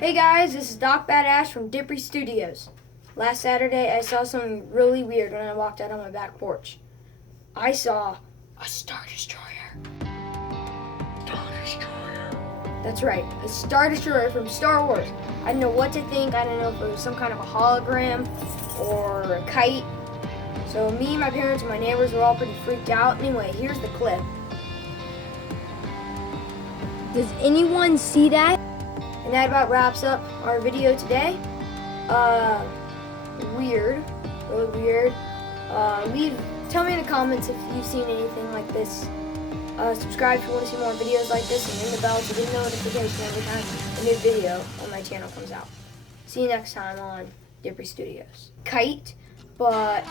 Hey guys, this is Doc Badass from Dippy Studios. Last Saturday I saw something really weird when I walked out on my back porch. I saw a Star Destroyer. Star Destroyer. That's right, a Star Destroyer from Star Wars. I didn't know what to think. I didn't know if it was some kind of a hologram or a kite. So me, my parents, and my neighbors were all pretty freaked out. Anyway, here's the clip. Does anyone see that? And that about wraps up our video today. Weird, really weird. Tell me in the comments if you've seen anything like this. Subscribe if you want to see more videos like this, and ring the bell to get a notification every time a new video on my channel comes out. See you next time on Dippy Studios. Kite, but